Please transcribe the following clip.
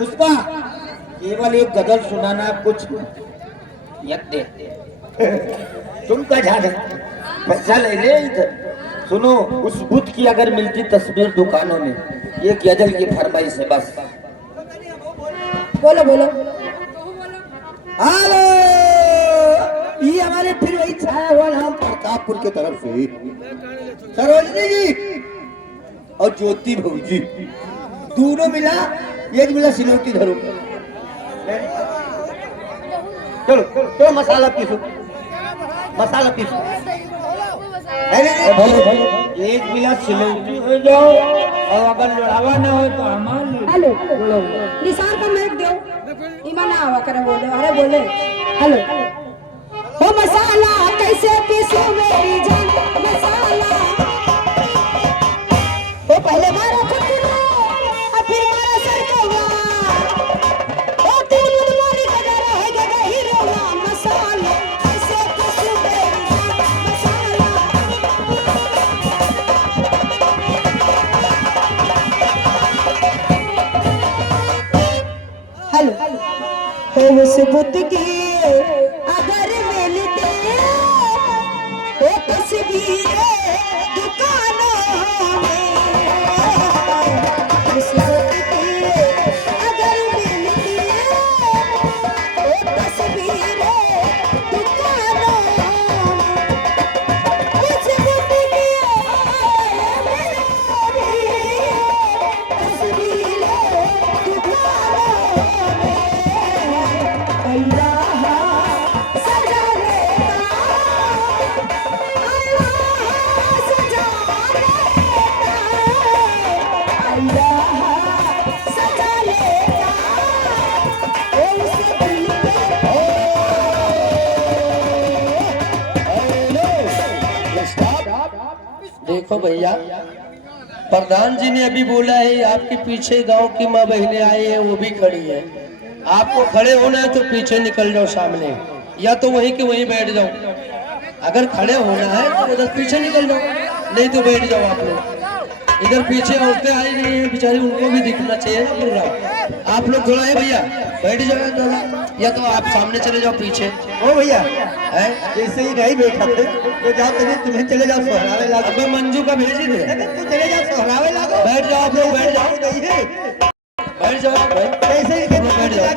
पुष्पा केवल एक गजल सुनाना कुछ यक दे तुम का झाड़ पैसा ले ले इधर सुनो उस बुद्ध की अगर मिलती तस्वीर दुकानों में ये गजल की फरमाइश है बस बोलो बोलो। हेलो ये हमारे फिर वही छाया हुआ नाम प्रतापपुर की तरफ से सरोजनी जी और ज्योति भौजी दोनों मिला एक मिला सिलोटी धरो चलो तो मसाला पीसो एक गिलास सिलोटी हो जाओ और अगर लड़ावा ना हो तो हमारे हेलो निसार का मैक दो इमा ना आवा करे बोले अरे बोले हेलो ओ मसाला कैसे पीसो मेरी जान मसाला ओ पहले मारा चुटकुला और फिर मारा सरकोवा ओ तीन मारी गजरा है गगा हीरोवा मसाला कैसे पीसो मेरी जान मसाला हेलो हो उस बुद्ध की अगर मिलते वो तस्वीरें दुकानों में उस बुद्ध की अगर मिलती वो तस्वीरें दुकानों में उस बुद्ध की तस्वीरें दुकानों देखो भैया प्रधान जी ने अभी बोला है आपके पीछे गांव की माँ बहनें आई है वो भी खड़ी है। आपको खड़े होना है तो पीछे निकल जाओ सामने या तो वहीं के वहीं बैठ जाओ। अगर खड़े होना है तो उधर पीछे निकल जाओ नहीं तो बैठ जाओ आप लोग। इधर पीछे औरतें आई रही है बेचारी उनको भी दिखना चाहिए। आप लोग थोड़ा है भैया बैठ जाओ थोड़ा या तो आप सामने चले जाओ पीछे। ओ भैया है जैसे ही नहीं बैठा थे तो जाओ तुम्हें चले जाओ सोहरावे लागो। अबे मंजू का भेज दे तू चले जाओ सोहरावे लागो। बैठ जाओ आप लोग बैठ जाओ नहीं है बैठ जाओ कैसे ही बैठ जाओ।